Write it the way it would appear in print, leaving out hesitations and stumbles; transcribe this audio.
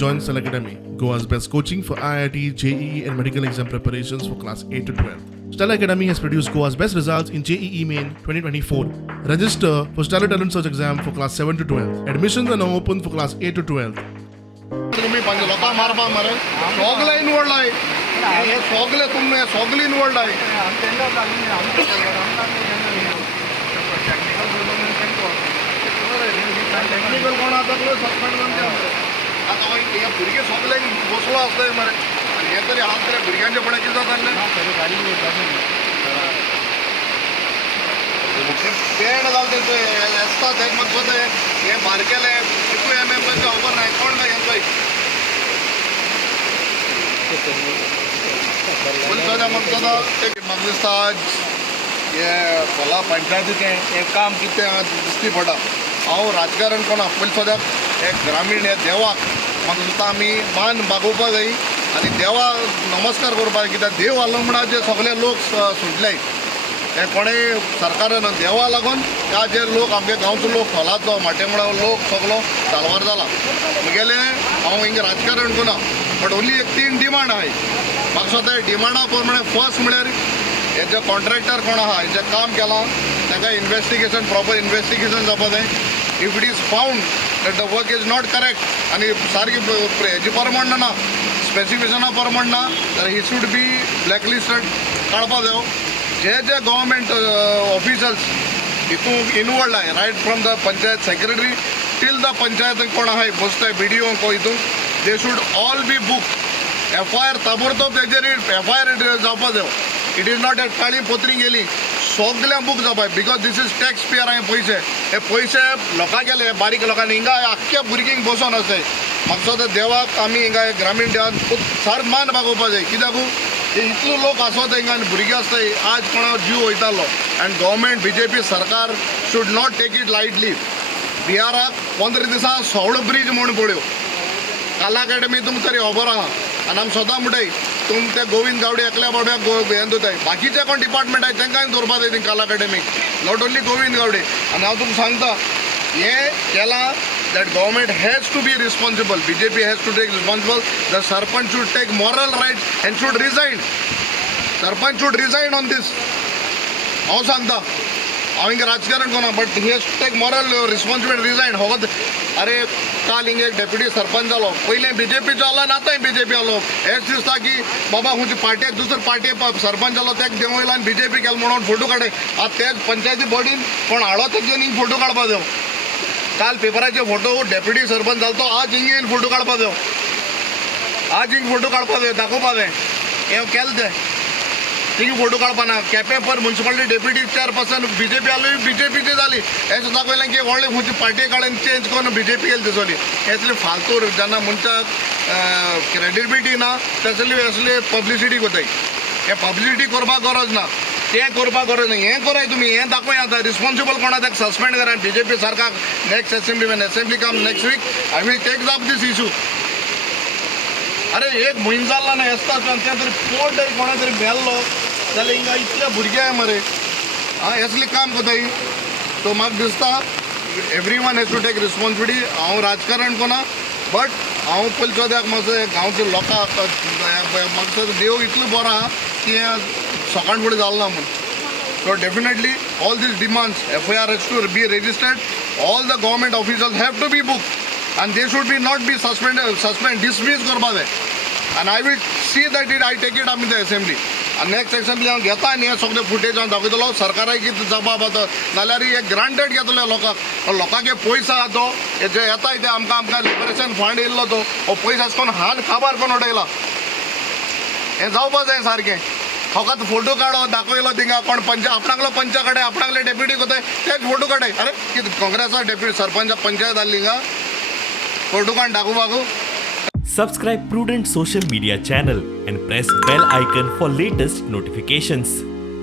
Join Stellar Academy, Goa's best coaching for IIT, JEE, and medical exam preparations for class 8 to 12. Stellar Academy has produced Goa's best results in JEE Main 2024. Register for Stellar Talent Search exam for class 7 to 12. Admissions are now open for class 8 to 12. तुम्ही पंज लोकां मारपा मरे सगळे involved आहे हे सगळे तुम्ही सगळे इन्वॉल्ड आहे टेक्निकल कोण आता सस्पेंड करते आता हे भुरगे सगळे बसलो असतंय मरे आणि हे तरी हात तरी भुरग्यांच्या पडे किती जाताले पेण घालते ते असतात एक मग हे बारकेले किती MM खबर नाही कोण नाही येतोय दिसता हे भला पंचायतीचें एक काम कितें दिसती पडटा हांव राजकारण कोणा पयलीं सद्याक एक ग्रामीण हे देवाक म्हाका दिसता आमी मान बागोवपाक जाय आनी देवाक नमस्कार करपाक जाय कित्याक देव आलंगडा जे सगळे लोक सुटले हे कोणेय सरकारान देवा लागून ह्या जे लोक आमगे गांवचो लोक खोलाचो माटेमळा लोक सगळो सालवार जाला मुगेले हांव हिंगा राजकारण कोना बट ओन्ली एक 3 डिमांड आहाय म्हाका दिसता डिमांडा प्रमाणे फर्स्ट म्हळ्यार हे जे कॉन्ट्रॅक्टर कोण आहा हेजें काम केलां ताका इन्वेस्टिगेशन प्रॉपर इन्वेस्टिगेशन जावपा जाय if it is found that the work is not correct आनी सारकी हेजी परमण ना स्पेसिफिकेशना परमण ना जाल्यार ही शूड बी ब्लॅकलिस्टेड काडपा जायो जे गव्हर्मेंट ऑफिशल्स हितून इनवॉल्ड आहे right from the panchayat secretary till the panchayat कोण आहाय बसताय BDO को हितून they should all be book FIR ताबडतोब तेजेर FIR जावपा जायो इट इज नॉट एट काळी पोत्री गेली सगळ्यां बूक जावपाय because this is tax payer हांवें पयशे हे पयशे लोकां गेले बारीक लोकांनी हिंगा आख्ख्या भुरग्यांक बसोन आसताय म्हाका दिसता देवाक आमी हिंगा ग्रामीण देवाक सार मान बागोवपा जाय कित्याक हे इतलो लोक आसत हिंगा आनी भुरगे आसताय आज कोणा जीव वयतालो आनी गव्हर्मेंट BJP सरकार should not take it lightly बिहाराक 15 दिसां सवळो ब्रीज म्हूण पळयो कला अकॅडमी तुमकां तरी खबर आहा आनी आमी सदां म्हणटाय तुम ते गोविंद गावडे एकल्या बाबड्याक हें दोताय बाकीचे कोण डिपार्टमेंट आहाय तांकांय दवरपा जाय ती Kala Academy not only Govind Gaude आनी हांव तुमकां सांगता हें केलां that government has to be responsible. BJP has to take responsible. The Sarpanch should take moral right and should resign. Sarpanch should resign on this. हांव सांगता हांव हिंगा राजकारण कोना but he has to take moral responsibility resign हो अरे काल हिंगा एक डेप्युटी सरपंच जालो पयलें BJPचो आलो आनी आतांय BJP आलो हेच दिसता की बाबा खंयची पार्टी दुसरे पार्टी सरपंच जालो तेका देंवयला आनी BJP केलो म्हणून फोटो काडय आतां तेच पंचायती बॉडीन कोण हाडो तेजे हिंग फोटो काडपा जायो काल पेपराचे फोटो डेप्युटी सरपंच जालो तो आज हिंग येवन फोटो काडपा जायो आज हिंग फोटो काडपा जायो दाखोवपा जाय हें केलें तें थिंग फोटो काडपाना केपें पर म्युनिसिपालिटी डेप्युटी चेअरपर्सन BJP आली BJPची जाली हें सुद्दां दाखयलें की व्हडले खंयची पार्टी काडून चेंज करून BJP केली दिसली हेतले फालतू जेन्ना मनशाक क्रेडिबिलिटी ना तसली असली पब्लिसिटी कोताय हें पब्लिसिटी करपाक गरज ना तें करपाक गरज ना हें कराय तुमी हें दाखोवया आतां रिस्पॉन्सिबल कोणा ताका सस्पेंड करा BJP सरकार next assembly come next week I will take up this issue अरे एक म्हयनो जाल्ला ना येसता तें तरी पोट तरी कोणा तरी मेल्लो जाल्यार हिंगा इतले भुरगे आहाय मरे आं असली काम कोताय सो म्हाका दिसता everyone has to take responsibility हांव राजकारण कोना बट हांव पयलीं सद्याक म्हाजो गांवच्या लोकांक म्हाका देव इतलो बरो आहा की हें सकाळ फुडें जालें ना म्हूण so definitely all these demands FIR has to be registered all the government officers have to be book and they should be not be suspend dismiss करपा जाय and I will see that I take it up in the assembly and next assembly हांव घेता आनी हें सगळें footage हांव दाखयतलो सरकाराक कितें जबाब आसा नाल्यार हे ग्रांटेड घेतले लोकांक हे पयसो आहा तो जे येताय ते आमकां लिबरेशन फंड येयल्लो तो हो पयसो आसकोन हान काबार करून उडयला हें जावपा जाय सारकें फकत फोटो काडो दाखयलो थिंगा कोण आपणाकलो पंच काडय आपणाकले डेप्युटी कोताय तेच फोटो काडय अरे कितें काँग्रेसा डेप्युटी सरपंच पंचायत आसली हिंगा फोटो काड दाखोवपाक Subscribe Prudent Social Media channel and press bell icon for latest notifications.